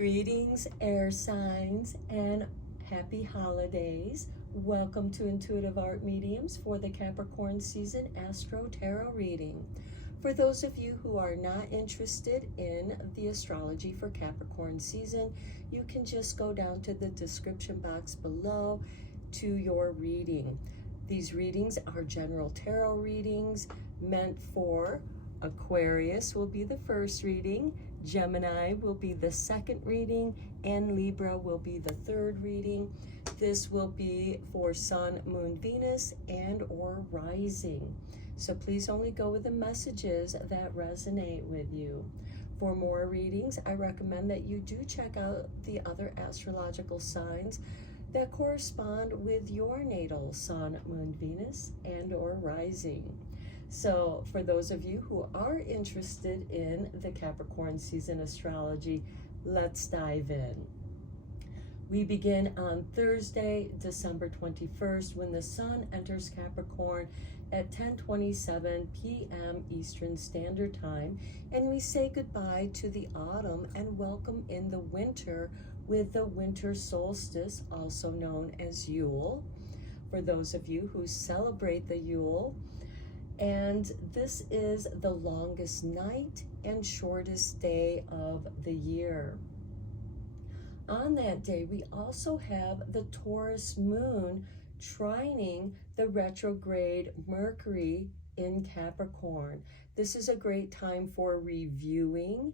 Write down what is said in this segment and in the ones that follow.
Greetings, air signs, and happy holidays. Welcome to Intuitive Art Mediums for the Capricorn season Astro-Tarot reading. For those of you who are not interested in the astrology for Capricorn season, you can just go down to the description box below to your reading. These readings are general tarot readings meant for Aquarius will be the first reading, Gemini will be the second reading, and Libra will be the third reading. This will be for Sun, Moon, Venus, and or rising. So please only go with the messages that resonate with you. For more readings, I recommend that you do check out the other astrological signs that correspond with your natal Sun, Moon, Venus, and or rising. So for those of you who are interested in the Capricorn season astrology, let's dive in. We begin on Thursday, December 21st, when the Sun enters Capricorn at 10:27 p.m. Eastern Standard Time, and we say goodbye to the autumn and welcome in the winter with the winter solstice, also known as Yule, for those of you who celebrate the Yule. And this is the longest night and shortest day of the year. On that day, we also have the Taurus moon trining the retrograde Mercury in Capricorn. This is a great time for reviewing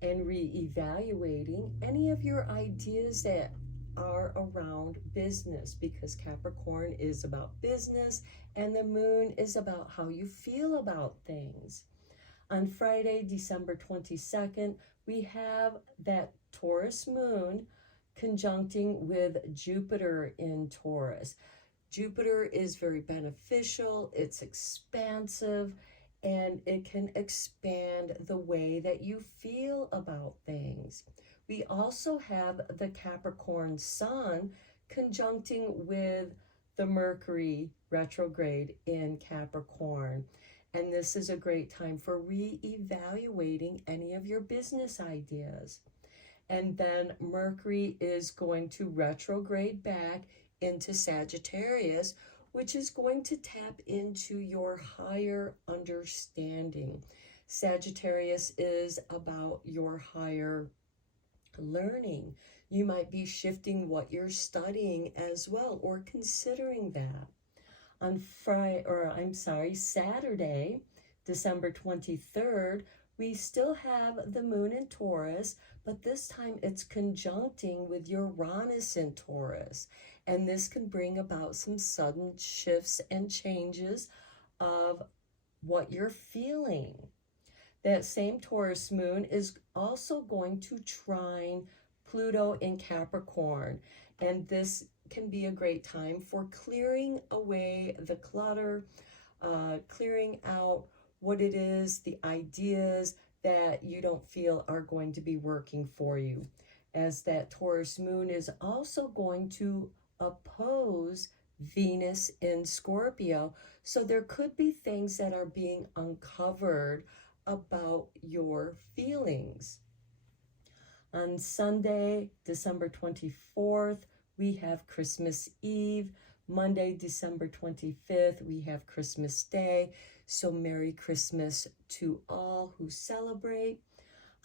and reevaluating any of your ideas that are around business, because Capricorn is about business and the moon is about how you feel about things. On Friday, December 22nd, we have that Taurus moon conjuncting with Jupiter in Taurus. Jupiter is very beneficial, it's expansive, and it can expand the way that you feel about things. We also have the Capricorn Sun conjuncting with the Mercury retrograde in Capricorn. And this is a great time for re-evaluating any of your business ideas. And then Mercury is going to retrograde back into Sagittarius, which is going to tap into your higher understanding. Sagittarius is about your higher learning. You might be shifting what you're studying as well, or considering that. On Saturday, December 23rd, we still have the moon in Taurus, but this time it's conjuncting with Uranus in Taurus. And this can bring about some sudden shifts and changes of what you're feeling. That same Taurus moon is also going to trine Pluto in Capricorn. And this can be a great time for clearing away the clutter, clearing out what it is, the ideas that you don't feel are going to be working for you. As that Taurus moon is also going to oppose Venus in Scorpio. So there could be things that are being uncovered about your feelings. On Sunday, December 24th, we have Christmas Eve. Monday, December 25th, we have Christmas Day. So Merry Christmas to all who celebrate.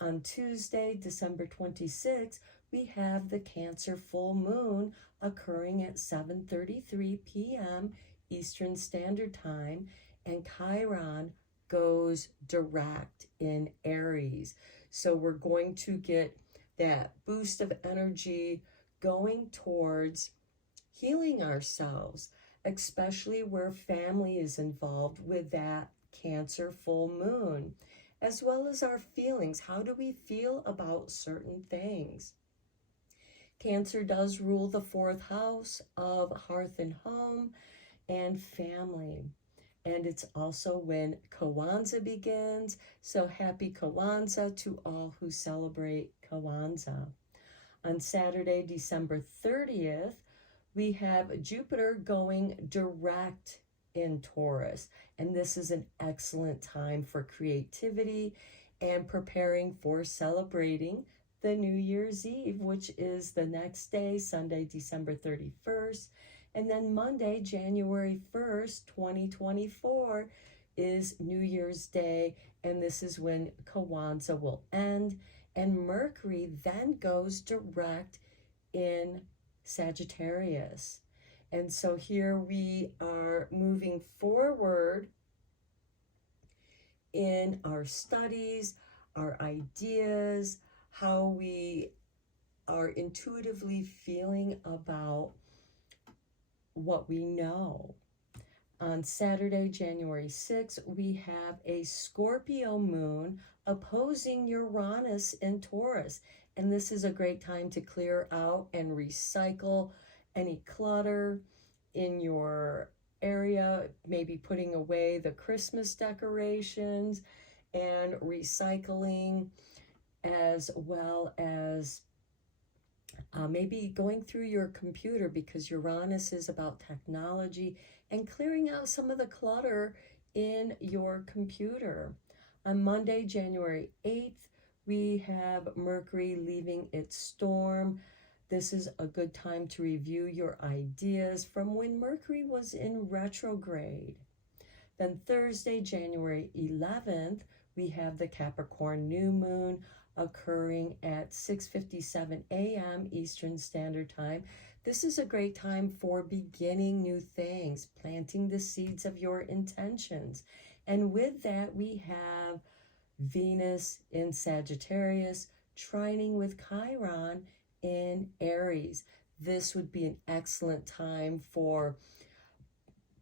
On Tuesday, December 26th, we have the Cancer full moon occurring at 7:33 p.m. Eastern Standard Time, and Chiron goes direct in Aries. So we're going to get that boost of energy going towards healing ourselves, especially where family is involved with that Cancer full moon, as well as our feelings. How do we feel about certain things? Cancer does rule the 4th house of hearth and home and family. And it's also when Kwanzaa begins. So happy Kwanzaa to all who celebrate Kwanzaa. On Saturday, December 30th, we have Jupiter going direct in Taurus. And this is an excellent time for creativity and preparing for celebrating the New Year's Eve, which is the next day, Sunday, December 31st. And then Monday, January 1st, 2024 is New Year's Day. And this is when Kwanzaa will end. And Mercury then goes direct in Sagittarius. And so here we are moving forward in our studies, our ideas, how we are intuitively feeling about what we know. On Saturday, January 6th, we have a Scorpio moon opposing Uranus in Taurus. And this is a great time to clear out and recycle any clutter in your area, maybe putting away the Christmas decorations and recycling, as well as maybe going through your computer, because Uranus is about technology, and clearing out some of the clutter in your computer. On Monday, January 8th, we have Mercury leaving its storm. This is a good time to review your ideas from when Mercury was in retrograde. Then Thursday, January 11th, we have the Capricorn new moon occurring at 6:57 a.m. Eastern Standard Time. This is a great time for beginning new things, planting the seeds of your intentions. And with that, we have Venus in Sagittarius trining with Chiron in Aries. This would be an excellent time for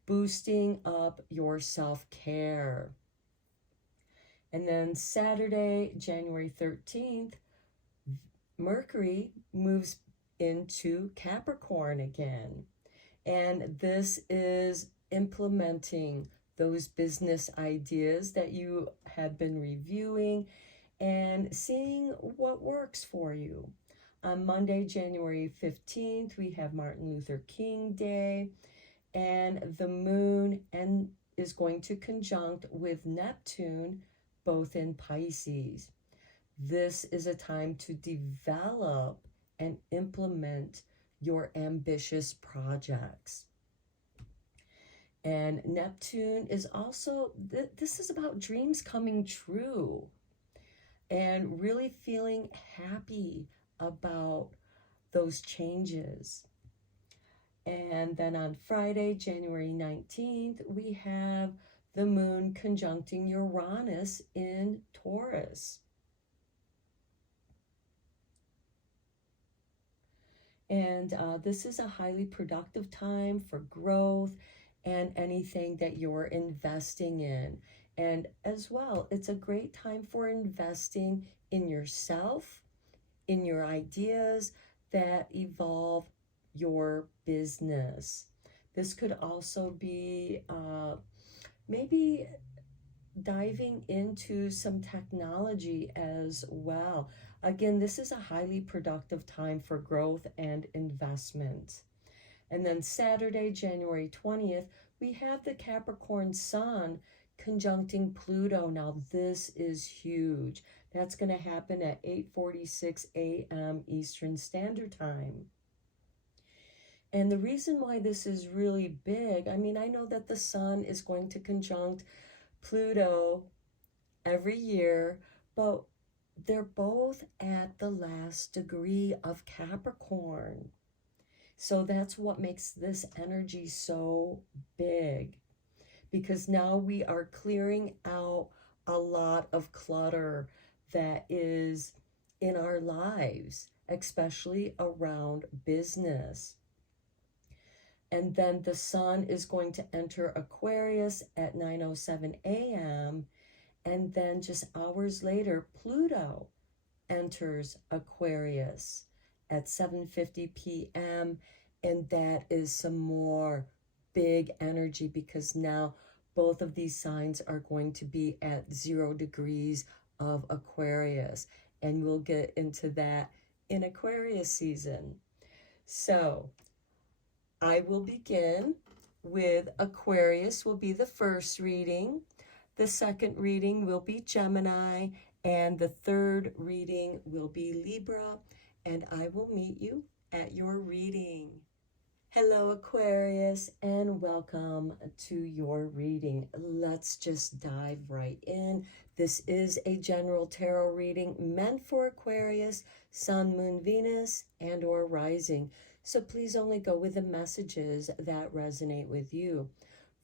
boosting up your self-care. And then Saturday, January 13th, Mercury moves into Capricorn again. And this is implementing those business ideas that you have been reviewing and seeing what works for you. On Monday, January 15th, we have Martin Luther King Day, and the moon is going to conjunct with Neptune, both in Pisces. This is a time to develop and implement your ambitious projects. And Neptune is also, this is about dreams coming true and really feeling happy about those changes. And then on Friday, January 19th, we have the moon conjuncting Uranus in Taurus. And this is a highly productive time for growth and anything that you're investing in. And as well, it's a great time for investing in yourself, in your ideas that evolve your business. This could also be maybe diving into some technology as well. Again, this is a highly productive time for growth and investment. And then Saturday, January 20th, we have the Capricorn Sun conjuncting Pluto. Now, this is huge. That's going to happen at 8:46 a.m. Eastern Standard Time. And the reason why this is really big, I mean, I know that the Sun is going to conjunct Pluto every year, but they're both at the last degree of Capricorn. So that's what makes this energy so big, because now we are clearing out a lot of clutter that is in our lives, especially around business. And then the Sun is going to enter Aquarius at 9:07 a.m. And then just hours later, Pluto enters Aquarius at 7:50 p.m. And that is some more big energy, because now both of these signs are going to be at 0 degrees of Aquarius. And we'll get into that in Aquarius season. So I will begin with Aquarius will be the first reading. The second reading will be Gemini, And the third reading will be Libra, and I will meet you at your reading. Hello, Aquarius, and welcome to your reading. Let's just dive right in. This is a general tarot reading meant for Aquarius, Sun, Moon, Venus, and or rising. So please only go with the messages that resonate with you.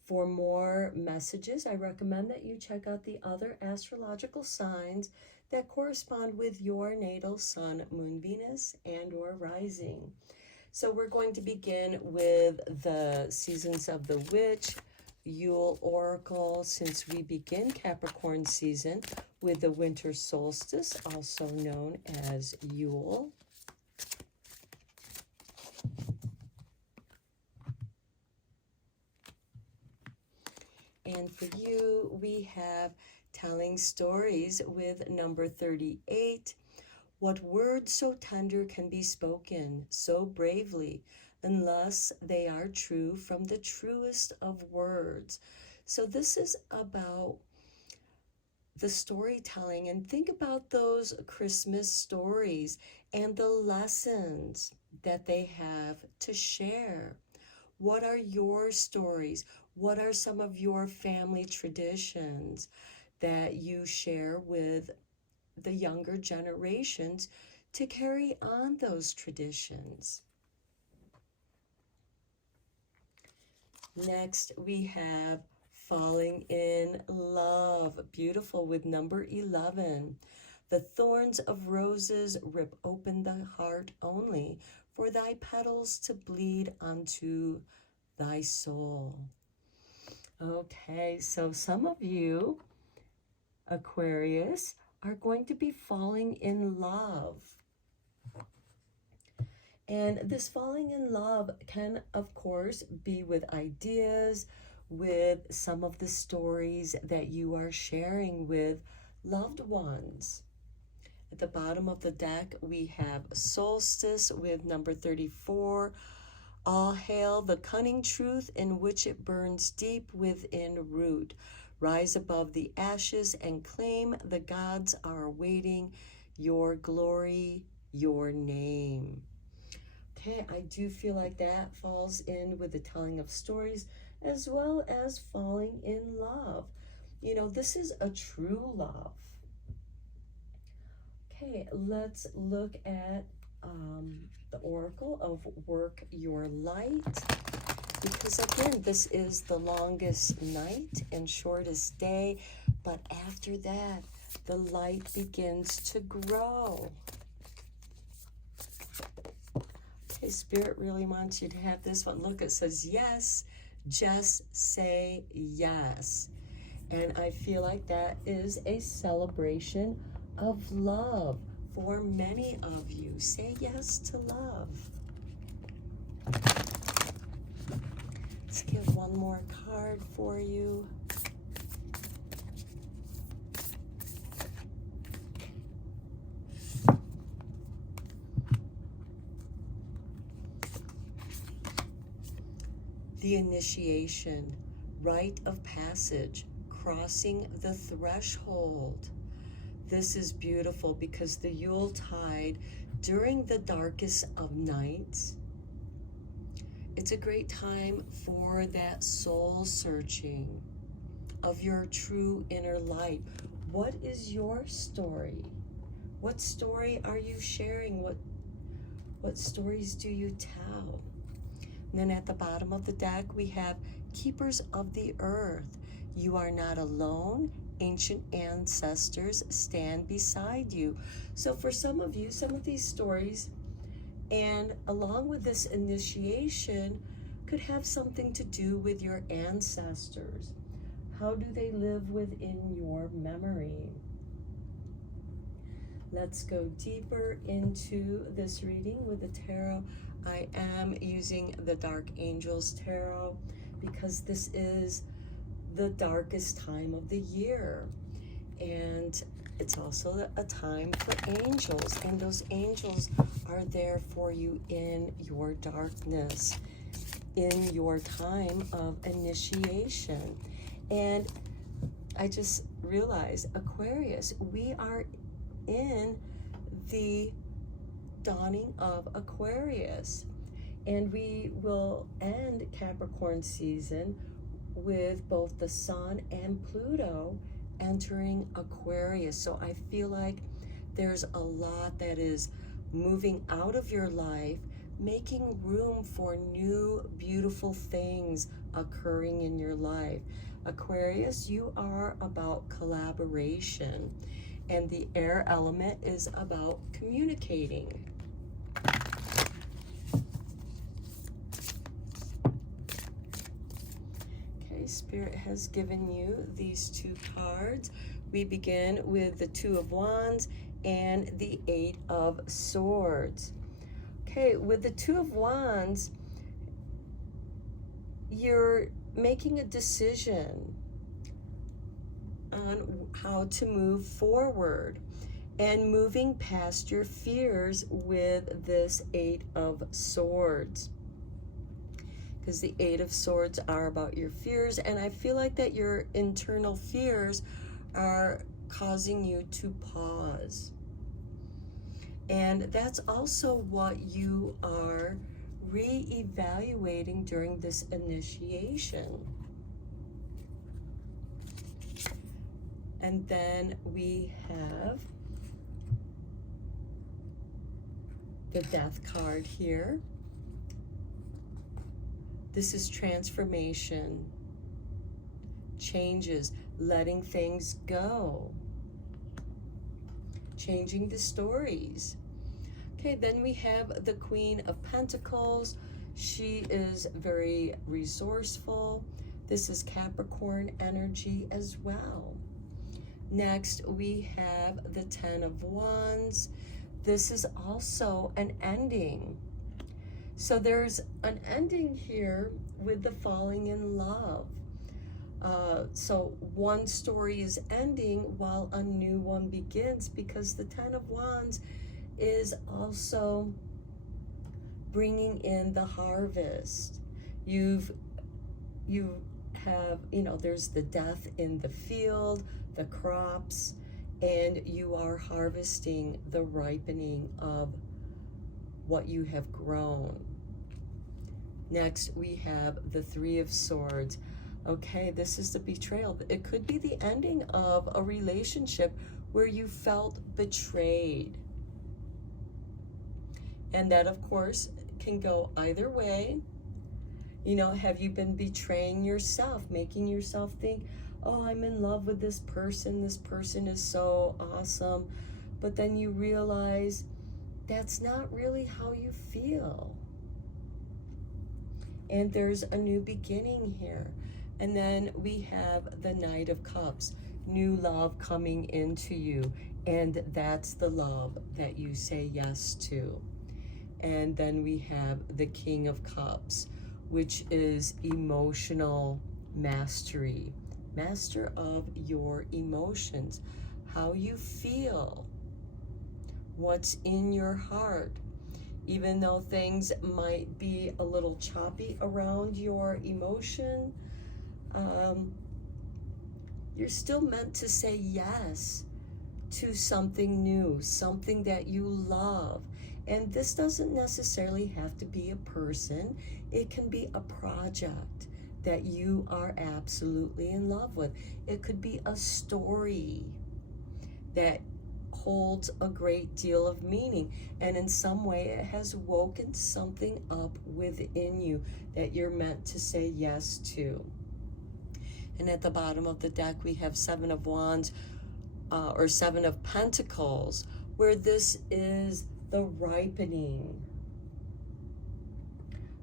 For more messages, I recommend that you check out the other astrological signs that correspond with your natal Sun, Moon, Venus, and or rising. So we're going to begin with the Seasons of the Witch, Yule Oracle, since we begin Capricorn season with the winter solstice, also known as Yule. And for you, we have telling stories with number 38. What words so tender can be spoken so bravely, unless they are true from the truest of words. So this is about the storytelling, and think about those Christmas stories and the lessons that they have to share. What are your stories? What are some of your family traditions that you share with the younger generations to carry on those traditions? Next, we have Falling in Love. Beautiful, with number 11. The thorns of roses rip open the heart only, for thy petals to bleed unto thy soul. Okay, so some of you, Aquarius, are going to be falling in love. And this falling in love can, of course, be with ideas, with some of the stories that you are sharing with loved ones. At the bottom of the deck, we have Solstice with number 34. All hail the cunning truth in which it burns deep within root. Rise above the ashes and claim the gods are awaiting your glory, your name. Okay, I do feel like that falls in with the telling of stories as well as falling in love. You know, this is a true love. Okay, let's look at the Oracle of Work Your Light. Because again, this is the longest night and shortest day, but after that, the light begins to grow. Okay, Spirit really wants you to have this one. Look, it says, yes, just say yes. And I feel like that is a celebration of love for many of you. Say yes to love. Let's get one more card for you. The initiation, rite of passage, crossing the threshold. This is beautiful because the Yuletide, during the darkest of nights, it's a great time for that soul searching of your true inner light. What is your story? What story are you sharing? What stories do you tell? And then at the bottom of the deck, we have Keepers of the Earth. You are not alone. Ancient ancestors stand beside you. So for some of you, some of these stories, and along with this initiation, could have something to do with your ancestors. How do they live within your memory? Let's go deeper into this reading with the tarot. I am using the Dark Angels Tarot because this is the darkest time of the year. And it's also a time for angels. And those angels are there for you in your darkness, in your time of initiation. And I just realize, Aquarius, we are in the dawning of Aquarius. And we will end Capricorn season with both the Sun and Pluto entering Aquarius. So I feel like there's a lot that is moving out of your life, making room for new, beautiful things occurring in your life. Aquarius, you are about collaboration, and the air element is about communicating. Okay, Spirit has given you these two cards. We begin with the Two of Wands and the Eight of Swords. Okay, with the Two of Wands, you're making a decision on how to move forward and moving past your fears with this Eight of Swords. Because the Eight of Swords are about your fears, and I feel like that your internal fears are causing you to pause. And that's also what you are re-evaluating during this initiation. And then we have the Death card here. This is transformation, changes, letting things go, changing the stories. Okay, then we have the Queen of Pentacles. She is very resourceful. This is Capricorn energy as well. Next, we have the Ten of Wands. This is also an ending. So there's an ending here with the falling in love. So one story is ending while a new one begins, because the Ten of Wands is also bringing in the harvest. You have, there's the death in the field, the crops, and you are harvesting the ripening of what you have grown. Next, we have the Three of Swords. Okay, this is the betrayal. It could be the ending of a relationship where you felt betrayed. And that, of course, can go either way. Have you been betraying yourself, making yourself think, oh, I'm in love with this person is so awesome, but then you realize that's not really how you feel. And there's a new beginning here. And then we have the Knight of Cups, new love coming into you, and that's the love that you say yes to. And then we have the King of Cups, which is emotional mastery, master of your emotions, how you feel, what's in your heart. Even though things might be a little choppy around your emotion, you're still meant to say yes to something new, something that you love. And this doesn't necessarily have to be a person. It can be a project that you are absolutely in love with. It could be a story that holds a great deal of meaning, and in some way it has woken something up within you that you're meant to say yes to. And at the bottom of the deck we have Seven of Wands, or Seven of Pentacles, where this is the ripening.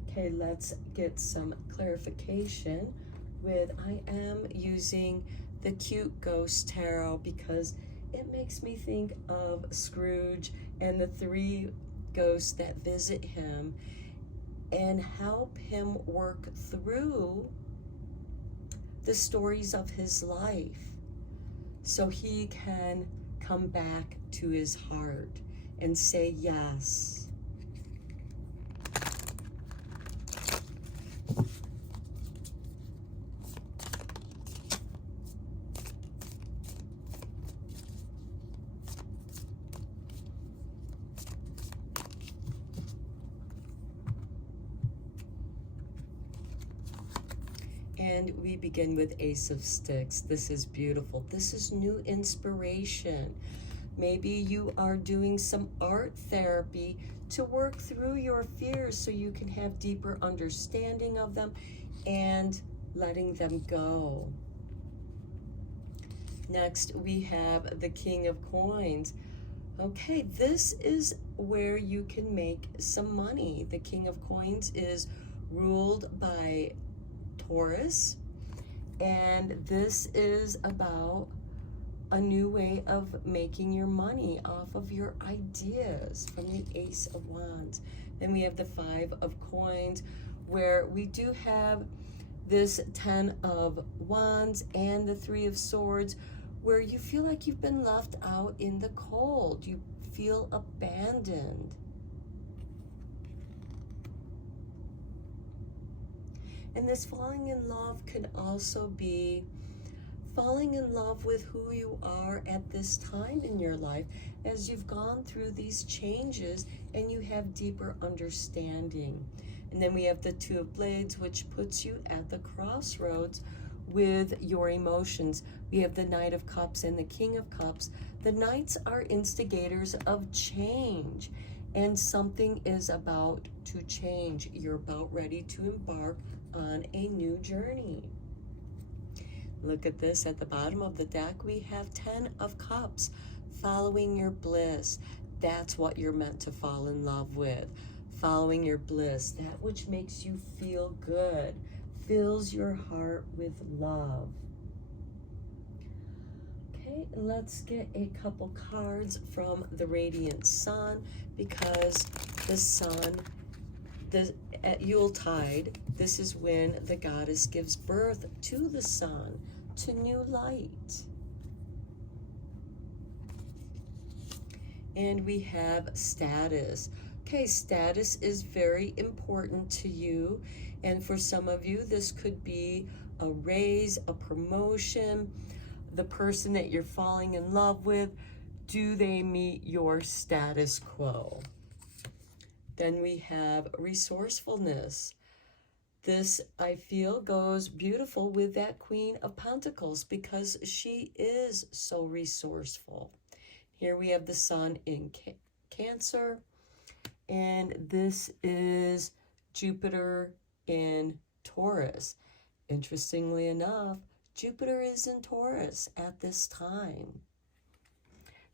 Okay, let's get some clarification with, I am using the Cute Ghost Tarot because it makes me think of Scrooge and the three ghosts that visit him and help him work through the stories of his life so he can come back to his heart and say yes. And we begin with Ace of Sticks. This is beautiful. This is new inspiration. Maybe you are doing some art therapy to work through your fears so you can have deeper understanding of them and letting them go. Next, we have the King of Coins. Okay, this is where you can make some money. The King of Coins is ruled by Taurus, and this is about a new way of making your money off of your ideas from the Ace of Wands. Then we have the Five of Coins, where we do have this 10 of Wands and the Three of Swords, where you feel like you've been left out in the cold. You feel abandoned. And this falling in love can also be falling in love with who you are at this time in your life as you've gone through these changes and you have deeper understanding. And then we have the Two of Blades, which puts you at the crossroads with your emotions. We have the Knight of Cups and the King of Cups. The Knights are instigators of change, and something is about to change. You're about ready to embark on a new journey. Look at this. At the bottom of the deck, we have 10 of Cups, following your bliss. That's what you're meant to fall in love with. Following your bliss, that which makes you feel good, fills your heart with love. Okay, let's get a couple cards from the Radiant Sun, because the sun, at Yuletide, this is when the goddess gives birth to the sun, to new light. And we have status. Okay, status is very important to you. And for some of you, this could be a raise, a promotion. The person that you're falling in love with, do they meet your status quo? Then we have resourcefulness. This, I feel, goes beautiful with that Queen of Pentacles because she is so resourceful. Here we have the Sun in Cancer, and this is Jupiter in Taurus. Interestingly enough, Jupiter is in Taurus at this time.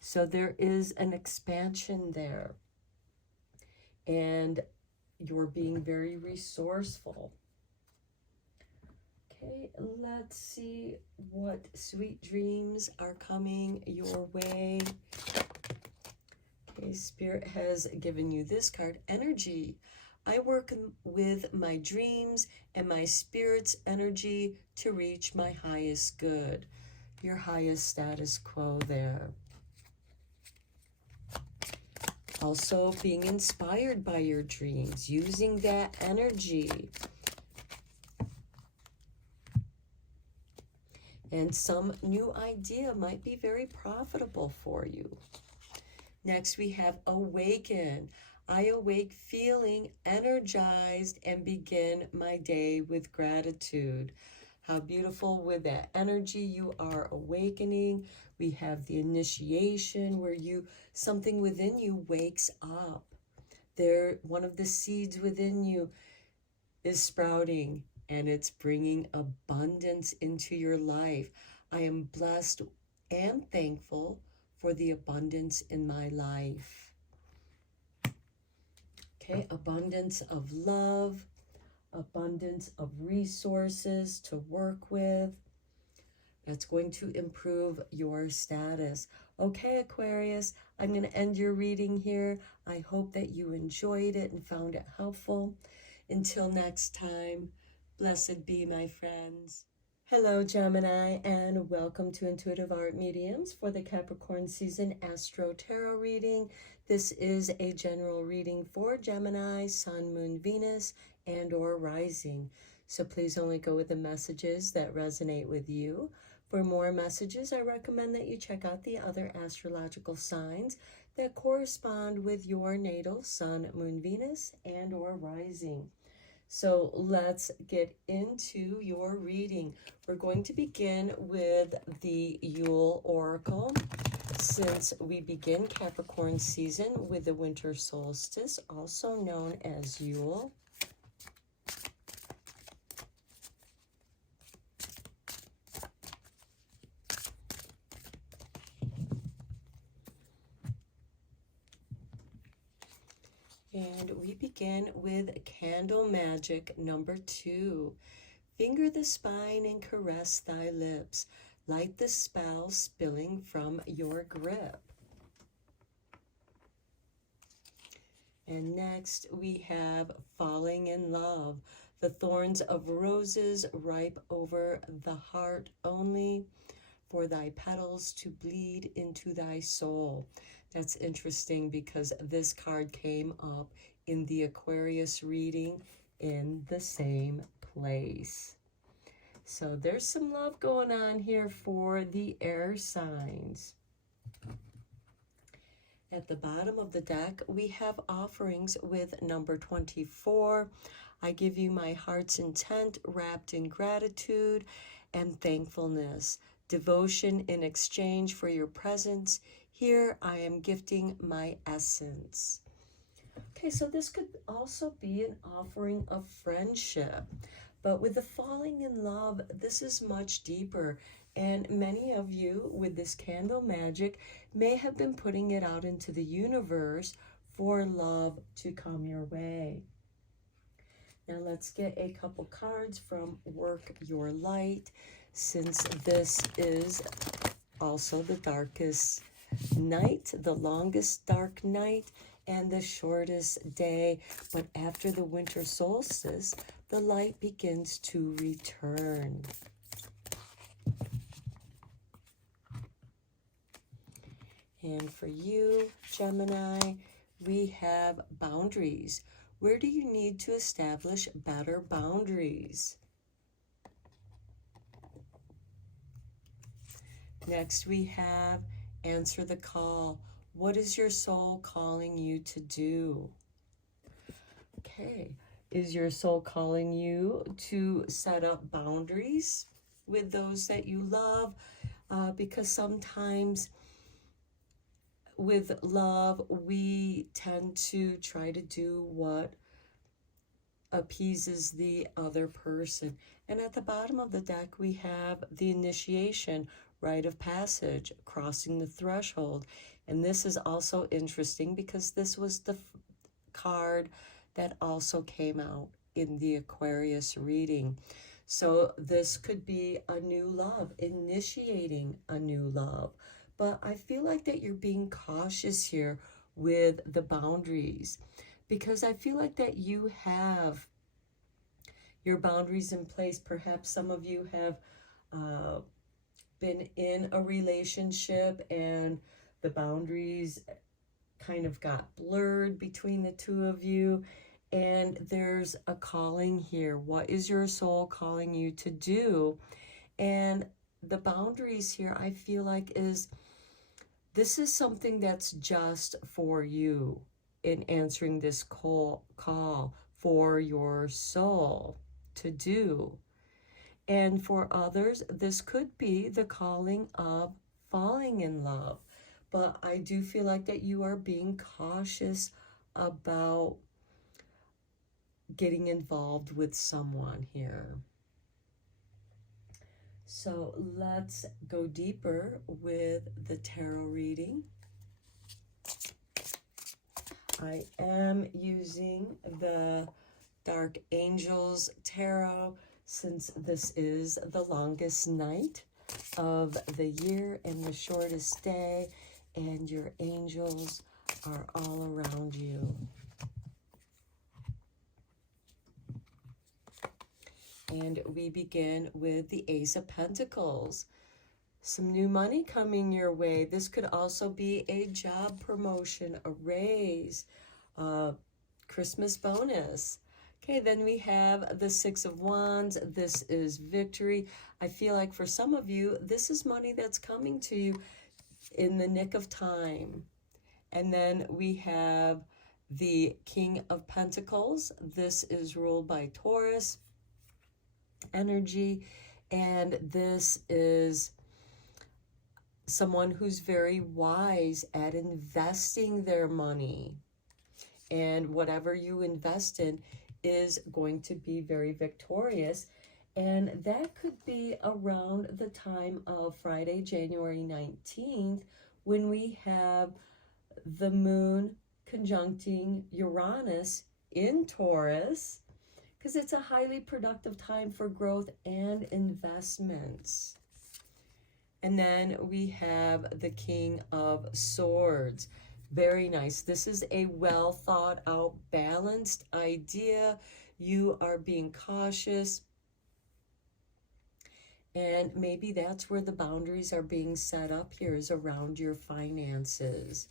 So there is an expansion there. And you're being very resourceful. Okay, let's see what sweet dreams are coming your way. Okay, Spirit has given you this card, Energy. I work with my dreams and my spirit's energy to reach my highest good. Your highest status quo there. Also being inspired by your dreams, using that energy. And some new idea might be very profitable for you. Next we have Awaken. I awake feeling energized and begin my day with gratitude. How beautiful with that energy you are awakening. We have the initiation where something within you wakes up. One of the seeds within you is sprouting and it's bringing abundance into your life. I am blessed and thankful for the abundance in my life. Okay, abundance of love, abundance of resources to work with. That's going to improve your status. Okay, Aquarius, I'm going to end your reading here. I hope that you enjoyed it and found it helpful. Until next time, blessed be my friends. Hello, Gemini, and welcome to Intuitive Art Mediums for the Capricorn season Astro-Tarot reading. This is a general reading for Gemini, Sun, Moon, Venus, and or Rising. So please only go with the messages that resonate with you. For more messages, I recommend that you check out the other astrological signs that correspond with your natal Sun, Moon, Venus, and or Rising. So let's get into your reading. We're going to begin with the Yule Oracle, since we begin Capricorn season with the winter solstice, also known as Yule. And we begin with Candle Magic number 2. Finger the spine and caress thy lips. Light the spell spilling from your grip. And next we have Falling in Love. The thorns of roses ripe over the heart only, for thy petals to bleed into thy soul. That's interesting because this card came up in the Aquarius reading in the same place. So there's some love going on here for the air signs. At the bottom of the deck, we have offerings with number 24. I give you my heart's intent wrapped in gratitude and thankfulness. Devotion in exchange for your presence. Here I am gifting my essence. Okay, so this could also be an offering of friendship. But with the falling in love, this is much deeper. And many of you with this candle magic may have been putting it out into the universe for love to come your way. Now let's get a couple cards from Work Your Light, since this is also the darkest night, the longest dark night, and the shortest day. But after the winter solstice, the light begins to return. And for you, Gemini, we have boundaries. Where do you need to establish better boundaries? Next, we have Answer the Call. What is your soul calling you to do? Okay, is your soul calling you to set up boundaries with those that you love? Because sometimes with love, we tend to try to do what appeases the other person. And at the bottom of the deck, we have the initiation, rite of passage, crossing the threshold. And this is also interesting because this was the card that also came out in the Aquarius reading. So this could be a new love, initiating a new love. But I feel like that you're being cautious here with the boundaries, because I feel like that you have your boundaries in place. Perhaps some of you have been in a relationship and the boundaries kind of got blurred between the two of you, and there's a calling here. What is your soul calling you to do? And the boundaries here, I feel like, this is something that's just for you in answering this call for your soul to do. And for others, this could be the calling of falling in love. But I do feel like that you are being cautious about getting involved with someone here. So let's go deeper with the tarot reading. I am using the Dark Angels Tarot, since this is the longest night of the year and the shortest day, and your angels are all around you. And we begin with the Ace of Pentacles. Some new money coming your way. This could also be a job promotion, a raise, Christmas bonus. Okay, then we have the Six of Wands. This is victory. I feel like for some of you, this is money that's coming to you in the nick of time. And then we have the King of Pentacles. This is ruled by Taurus energy, and this is someone who's very wise at investing their money. And whatever you invest in is going to be very victorious. And that could be around the time of Friday, January 19th, when we have the moon conjuncting Uranus in Taurus, because it's a highly productive time for growth and investments. And then we have the King of Swords. Very nice. This is a well thought out, balanced idea. You are being cautious. And maybe that's where the boundaries are being set up here, is around your finances.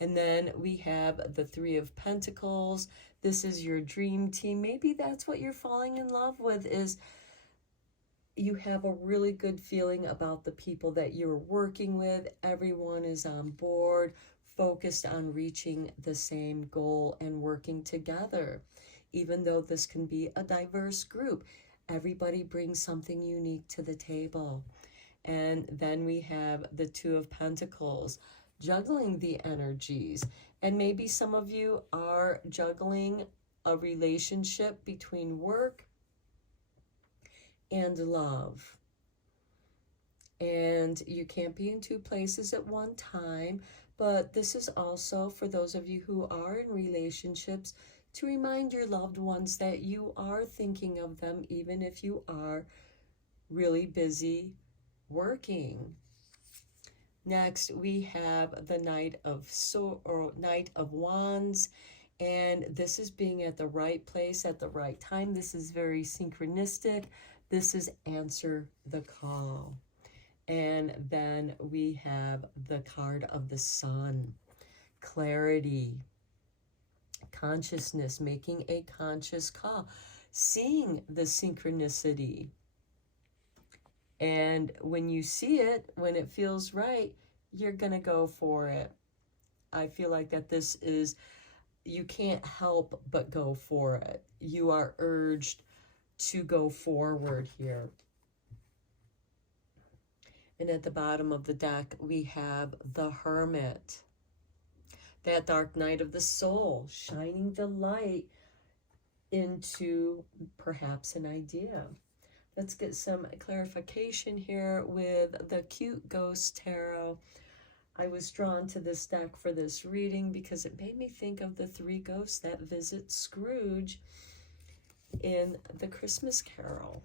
And then we have the Three of Pentacles. This is your dream team. Maybe that's what you're falling in love with, is you have a really good feeling about the people that you're working with. Everyone is on board, focused on reaching the same goal and working together. Even though this can be a diverse group, everybody brings something unique to the table. And then we have the Two of Pentacles, juggling the energies. And maybe some of you are juggling a relationship between work and love. And you can't be in two places at one time. But this is also for those of you who are in relationships, to remind your loved ones that you are thinking of them, even if you are really busy working. Next, we have the Knight of Wands, and this is being at the right place at the right time. This is very synchronistic. This is answer the call. And then we have the card of the Sun, clarity, consciousness, making a conscious call, seeing the synchronicity. And when you see it, when it feels right, you're going to go for it. I feel like that this is, you can't help but go for it. You are urged to go forward here. And at the bottom of the deck, we have the Hermit, that dark night of the soul, shining the light into perhaps an idea. Let's get some clarification here with the Cute Ghost Tarot. I was drawn to this deck for this reading because it made me think of the three ghosts that visit Scrooge in the Christmas Carol.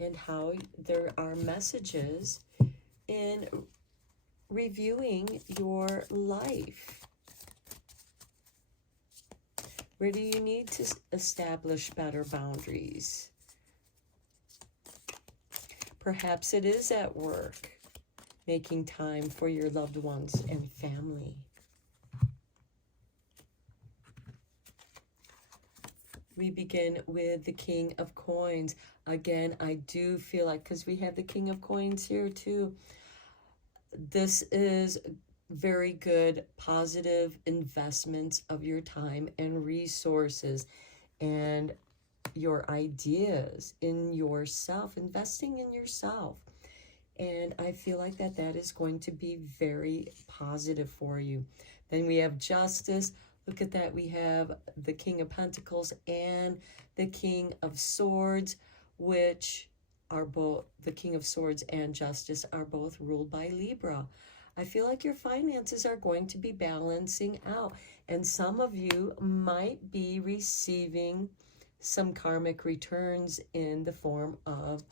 And how there are messages in reviewing your life. Where do you need to establish better boundaries? Perhaps it is at work, making time for your loved ones and family. We begin with the King of Coins. Again, I do feel like, because we have the King of Coins here too, this is very good, positive investments of your time and resources and your ideas in yourself, investing in yourself. And I feel like that is going to be very positive for you. Then we have Justice. Look at that. We have the King of Pentacles and the King of Swords, which are both, the King of Swords and Justice are both ruled by Libra. I feel like your finances are going to be balancing out. And some of you might be receiving some karmic returns in the form of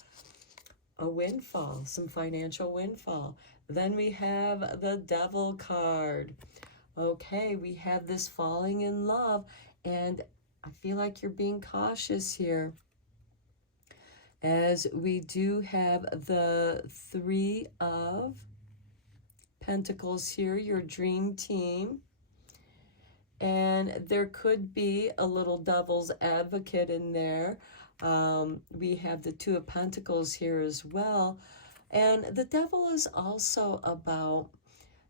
a windfall, some financial windfall. Then we have the Devil card. Okay, we have this falling in love, and I feel like you're being cautious here, as we do have the Three of Pentacles here, your dream team. And there could be a little devil's advocate in there. We have the Two of Pentacles here as well. And the devil is also about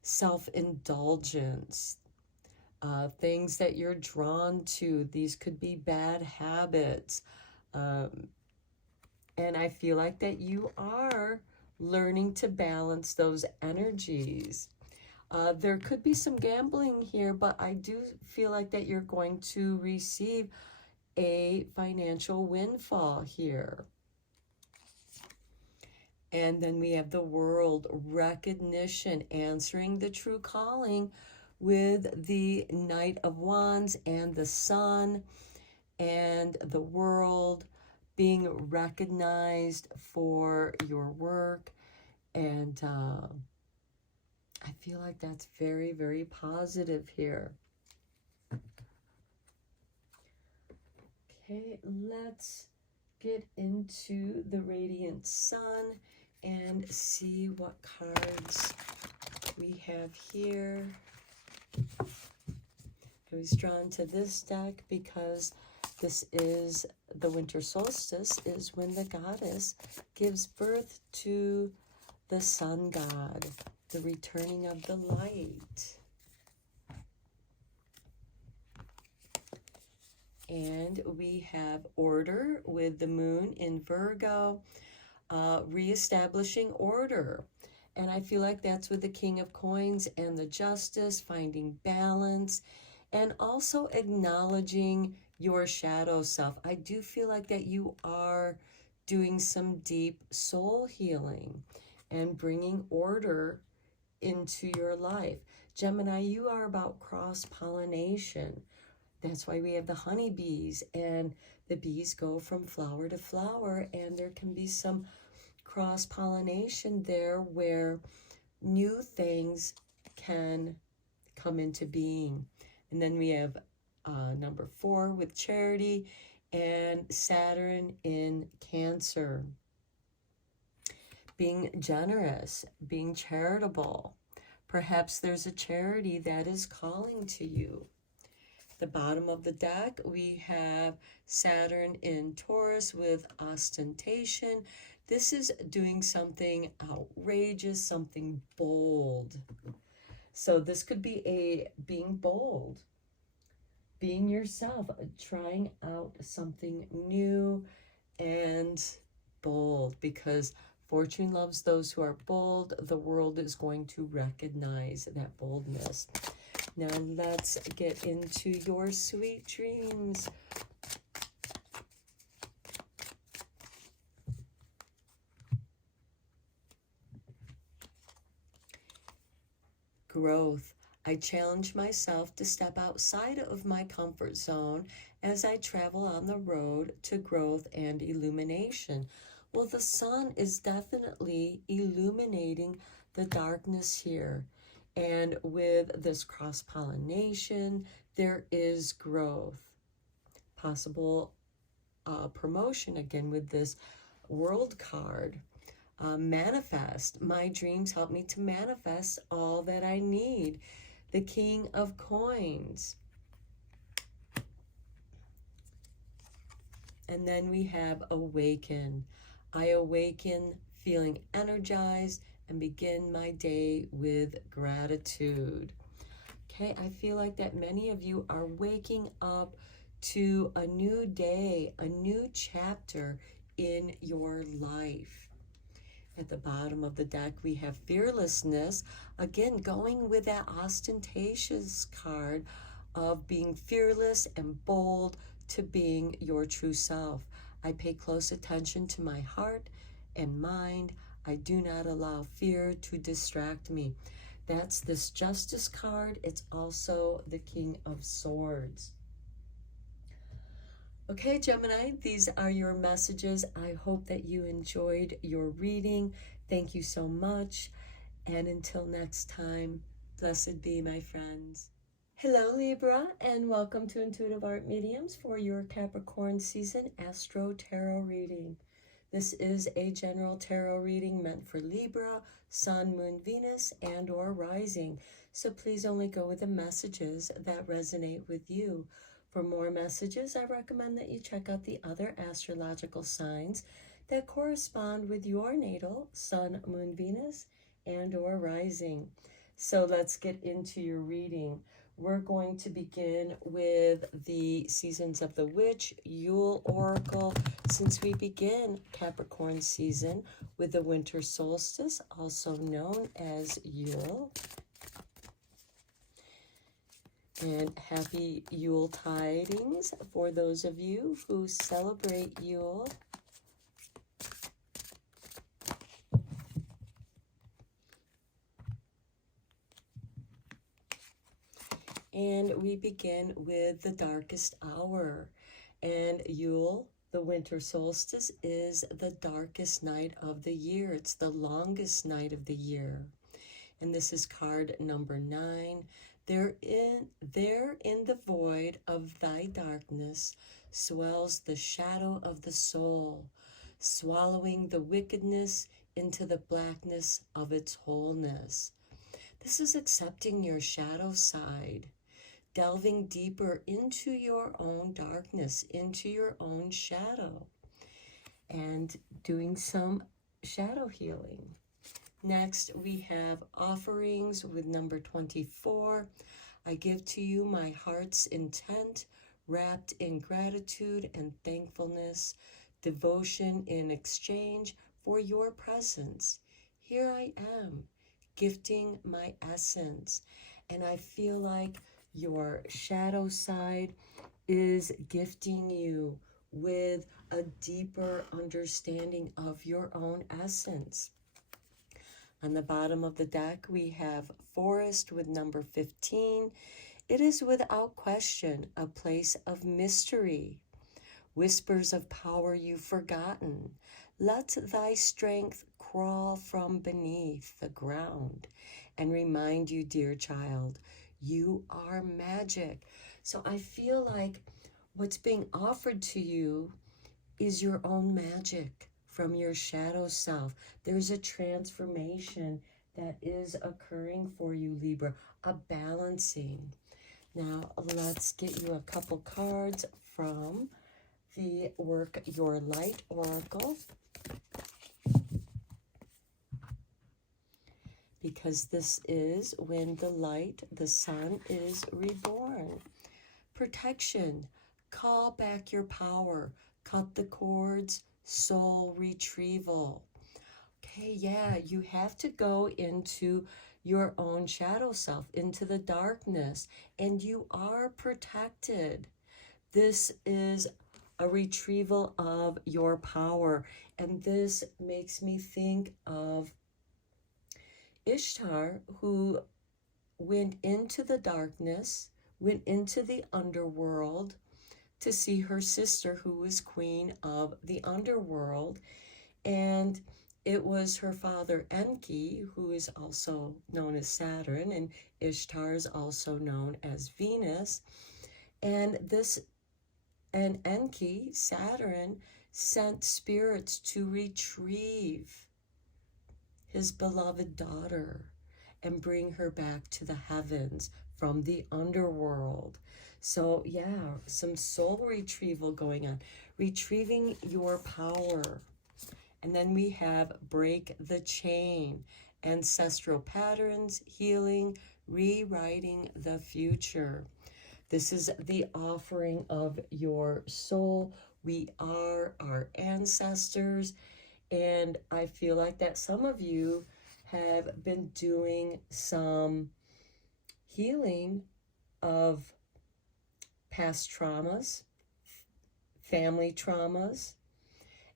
self-indulgence, things that you're drawn to. These could be bad habits. And I feel like that you are learning to balance those energies. There could be some gambling here, but I do feel like that you're going to receive a financial windfall here. And then we have the World, recognition, answering the true calling with the Knight of Wands and the Sun, and the World, being recognized for your work. And I feel like that's very, very positive here. Okay, let's get into the Radiant Sun and see what cards we have here. I was drawn to this deck because this is the winter solstice, is when the goddess gives birth to the sun god, the returning of the light. And we have order with the moon in Virgo, reestablishing order. And I feel like that's with the King of Coins and the Justice, finding balance, and also acknowledging your shadow self. I do feel like that you are doing some deep soul healing and bringing order into your life. Gemini, you are about cross-pollination. That's why we have the honeybees, and the bees go from flower to flower, and there can be some cross-pollination there where new things can come into being. And then we have number 4 with charity and Saturn in Cancer. Being generous, being charitable. Perhaps there's a charity that is calling to you. The bottom of the deck, we have Saturn in Taurus with ostentation. This is doing something outrageous, something bold. So this could be being bold, being yourself, trying out something new and bold, because fortune loves those who are bold. The world is going to recognize that boldness. Now let's get into your sweet dreams. Growth. I challenge myself to step outside of my comfort zone as I travel on the road to growth and illumination. Well, the sun is definitely illuminating the darkness here. And with this cross-pollination, there is growth. Possible promotion again with this World card. Manifest. My dreams help me to manifest all that I need. The King of Coins. And then we have awaken. I awaken feeling energized and begin my day with gratitude. Okay, I feel like that many of you are waking up to a new day, a new chapter in your life. At the bottom of the deck, we have fearlessness. Again, going with that ostentatious card of being fearless and bold to being your true self. I pay close attention to my heart and mind. I do not allow fear to distract me. That's this Justice card. It's also the King of Swords. Okay, Gemini, these are your messages. I hope that you enjoyed your reading. Thank you so much. And until next time, blessed be, my friends. Hello, Libra, and welcome to Intuitive Art Mediums for your Capricorn season Astro-Tarot reading. This is a general tarot reading meant for Libra, Sun, Moon, Venus, and or Rising. So please only go with the messages that resonate with you. For more messages, I recommend that you check out the other astrological signs that correspond with your natal Sun, Moon, Venus, and or rising. So let's get into your reading. We're going to begin with the Seasons of the Witch, Yule Oracle, since we begin Capricorn season with the winter solstice, also known as Yule. And happy Yule tidings for those of you who celebrate Yule. And we begin with the darkest hour. And Yule, the winter solstice, is the darkest night of the year. It's the longest night of the year. And this is card number 9. There in the void of thy darkness swells the shadow of the soul, swallowing the wickedness into the blackness of its wholeness. This is accepting your shadow side, delving deeper into your own darkness, into your own shadow, and doing some shadow healing. Next, we have offerings with number 24. I give to you my heart's intent, wrapped in gratitude and thankfulness, devotion in exchange for your presence. Here I am, gifting my essence. And I feel like your shadow side is gifting you with a deeper understanding of your own essence. On the bottom of the deck, we have Forest with number 15. It is without question a place of mystery. Whispers of power you've forgotten. Let thy strength crawl from beneath the ground and remind you, dear child, you are magic. So I feel like what's being offered to you is your own magic from your shadow self. There's a transformation that is occurring for you, Libra, a balancing. Now, let's get you a couple cards from the Work Your Light Oracle, because this is when the light, the sun, is reborn. Protection, call back your power, cut the cords, soul retrieval. Okay, yeah, you have to go into your own shadow self, into the darkness, and you are protected. This is a retrieval of your power, and this makes me think of Ishtar, who went into the darkness, went into the underworld to see her sister, who was queen of the underworld. And it was her father Enki, who is also known as Saturn, and Ishtar is also known as Venus. And Enki, Saturn, sent spirits to retrieve his beloved daughter and bring her back to the heavens from the underworld. So yeah, some soul retrieval going on, retrieving your power. And then we have break the chain, ancestral patterns, healing, rewriting the future. This is the offering of your soul. We are our ancestors. And I feel like that some of you have been doing some healing of past traumas, family traumas,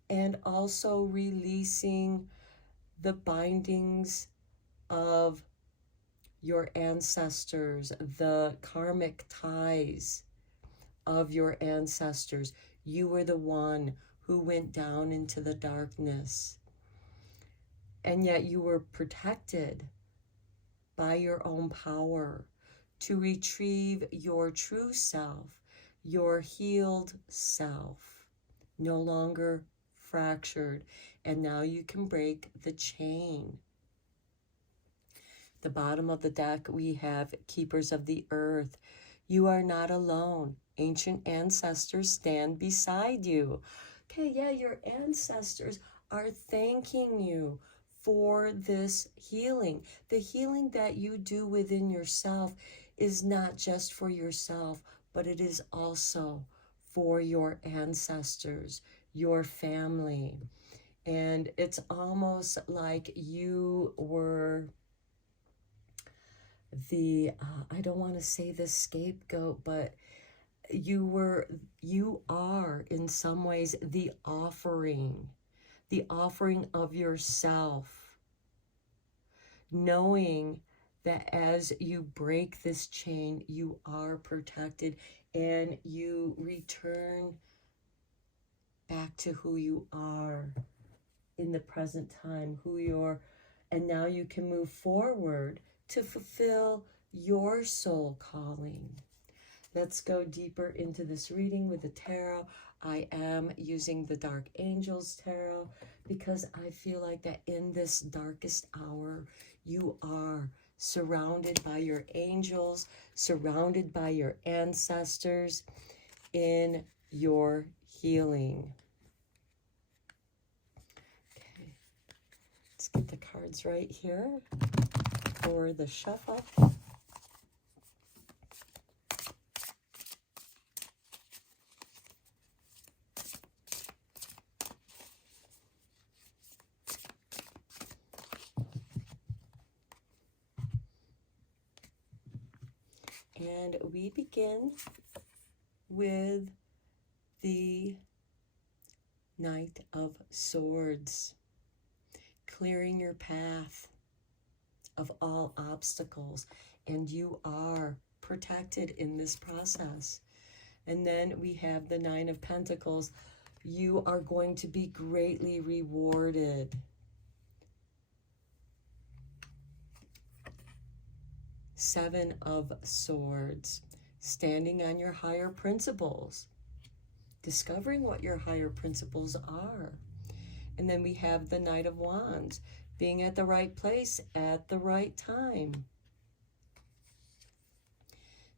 and also releasing the bindings of your ancestors, the karmic ties of your ancestors. You were the one who went down into the darkness, and yet you were protected by your own power to retrieve your true self, your healed self, no longer fractured, and now you can break the chain. The bottom of the deck, we have Keepers of the Earth. You are not alone. Ancient ancestors stand beside you. Okay, yeah, your ancestors are thanking you for this healing. The healing that you do within yourself is not just for yourself, but it is also for your ancestors, your family. And it's almost like you were the, I don't want to say the scapegoat, but you are in some ways the offering of yourself, knowing that as you break this chain, you are protected and you return back to who you are in the present time, and now you can move forward to fulfill your soul calling. Let's go deeper into this reading with the tarot. I am using the Dark Angels Tarot because I feel like that in this darkest hour, you are surrounded by your angels, surrounded by your ancestors in your healing. Okay, let's get the cards right here for the shuffle. And we begin with the Knight of Swords, clearing your path of all obstacles, and you are protected in this process. And then we have the Nine of Pentacles. You are going to be greatly rewarded. Seven of Swords, standing on your higher principles, discovering what your higher principles are. And then we have the Knight of Wands, being at the right place at the right time.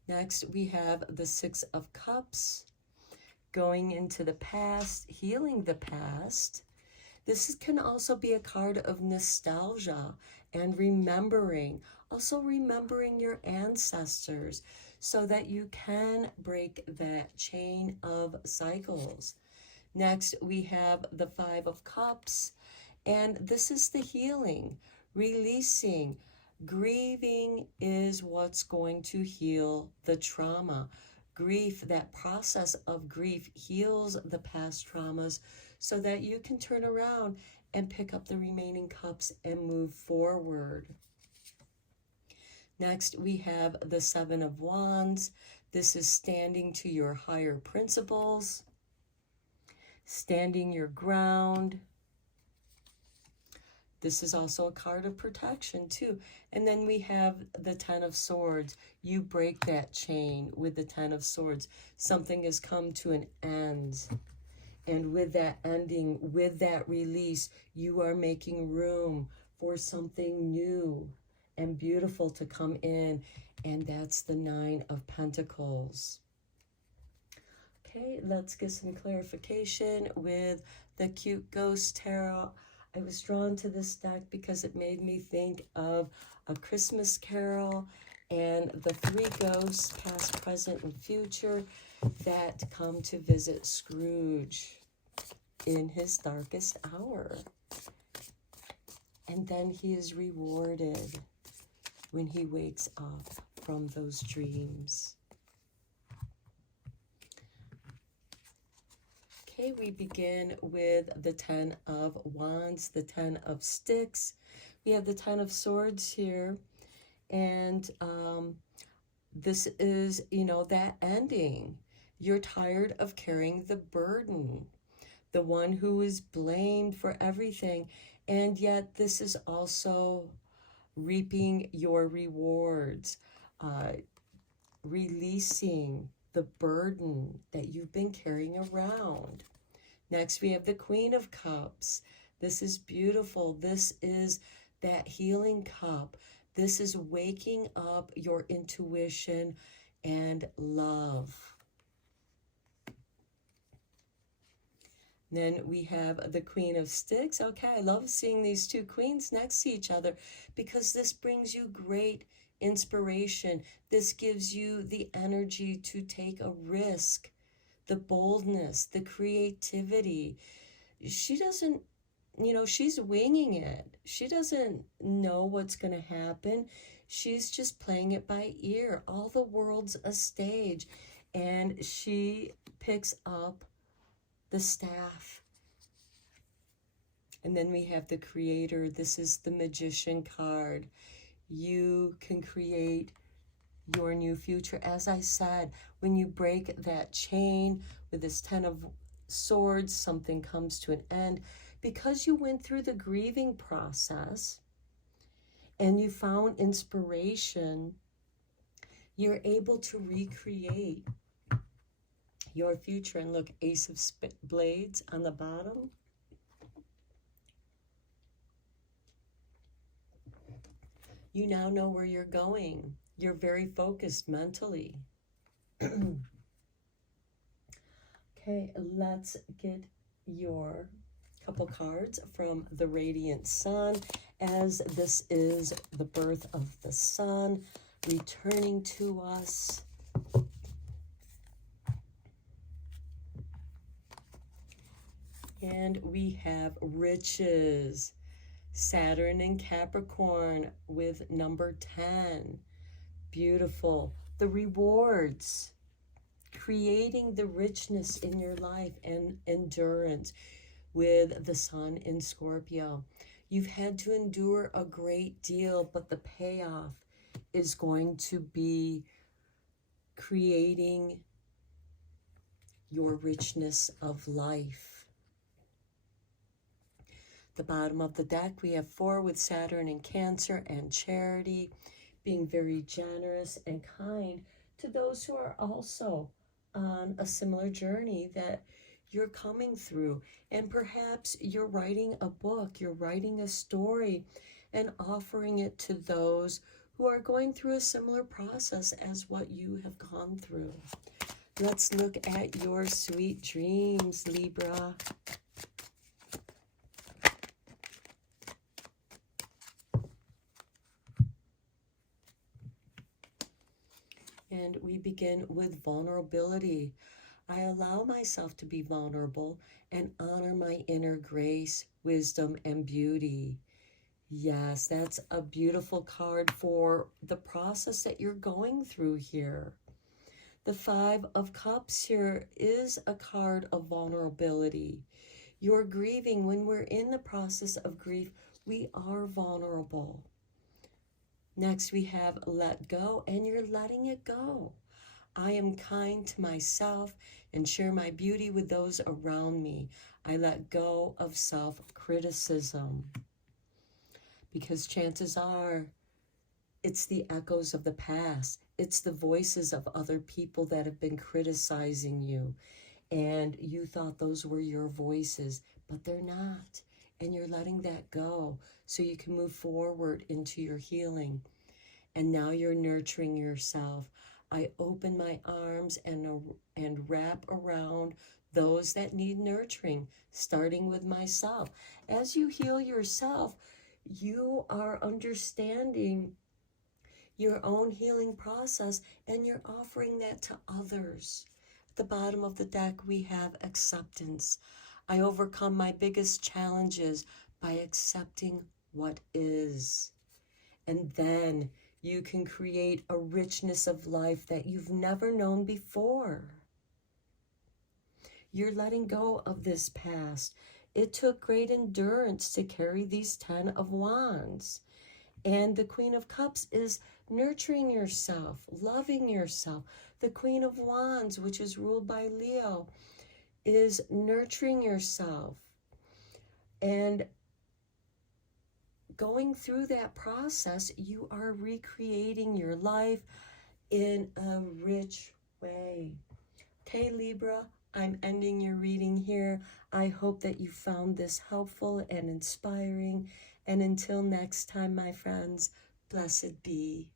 Next, we have the Six of Cups, going into the past, healing the past. This can also be a card of nostalgia and remembering, also remembering your ancestors so that you can break that chain of cycles. Next, we have the Five of Cups, and this is the healing, releasing. Grieving is what's going to heal the trauma. Grief, that process of grief, heals the past traumas so that you can turn around and pick up the remaining cups and move forward. Next, we have the Seven of Wands. This is standing to your higher principles, standing your ground. This is also a card of protection too. And then we have the Ten of Swords. You break that chain with the Ten of Swords. Something has come to an end. And with that ending, with that release, you are making room for something new and beautiful to come in. And that's the Nine of Pentacles. Okay, let's get some clarification with the Cute Ghost Tarot. I was drawn to this deck because it made me think of A Christmas Carol and the three ghosts, past, present, and future, that come to visit Scrooge in his darkest hour. And then he is rewarded when he wakes up from those dreams. Okay, we begin with the Ten of Wands, the Ten of Sticks. We have the Ten of Swords here. And this is, that ending. You're tired of carrying the burden, the one who is blamed for everything. And yet this is also reaping your rewards, releasing the burden that you've been carrying around. Next, we have the Queen of Cups. This is beautiful. This is that healing cup. This is waking up your intuition and love. Then we have the Queen of Sticks. Okay, I love seeing these two queens next to each other because this brings you great inspiration. This gives you the energy to take a risk, the boldness, the creativity. She doesn't, she's winging it. She doesn't know what's going to happen. She's just playing it by ear. All the world's a stage. And she picks up the staff. And then we have the Creator. This is the Magician card. You can create your new future. As I said, when you break that chain with this Ten of Swords, something comes to an end. Because you went through the grieving process and you found inspiration, you're able to recreate your future. And look, Ace of Blades on the bottom. You now know where you're going. You're very focused mentally. Okay, let's get your couple cards from the Radiant Sun, as this is the birth of the sun returning to us. And we have riches. Saturn and Capricorn with number 10. Beautiful. The rewards. Creating the richness in your life and endurance with the sun in Scorpio. You've had to endure a great deal, but the payoff is going to be creating your richness of life. The bottom of the deck, we have 4 with Saturn and Cancer and charity, being very generous and kind to those who are also on a similar journey that you're coming through. And perhaps you're writing a book, you're writing a story and offering it to those who are going through a similar process as what you have gone through. Let's look at your sweet dreams, Libra. And we begin with vulnerability. I allow myself to be vulnerable and honor my inner grace, wisdom, and beauty. Yes, that's a beautiful card for the process that you're going through here. The 5 of Cups here is a card of vulnerability. You're grieving. When we're in the process of grief, we are vulnerable. Next, we have let go, and you're letting it go. I am kind to myself and share my beauty with those around me. I let go of self-criticism, because chances are it's the echoes of the past. It's the voices of other people that have been criticizing you, and you thought those were your voices, but they're not. And you're letting that go so you can move forward into your healing. And now you're nurturing yourself. I open my arms and wrap around those that need nurturing, starting with myself. As you heal yourself, you are understanding your own healing process, and you're offering that to others. At the bottom of the deck, we have acceptance. I overcome my biggest challenges by accepting what is. And then you can create a richness of life that you've never known before. You're letting go of this past. It took great endurance to carry these 10 of Wands. And the Queen of Cups is nurturing yourself, loving yourself. The Queen of Wands, which is ruled by Leo, is nurturing yourself and going through that process. You are recreating your life in a rich way. Okay, Libra, I'm ending your reading here. I hope that you found this helpful and inspiring. And until next time, my friends, blessed be.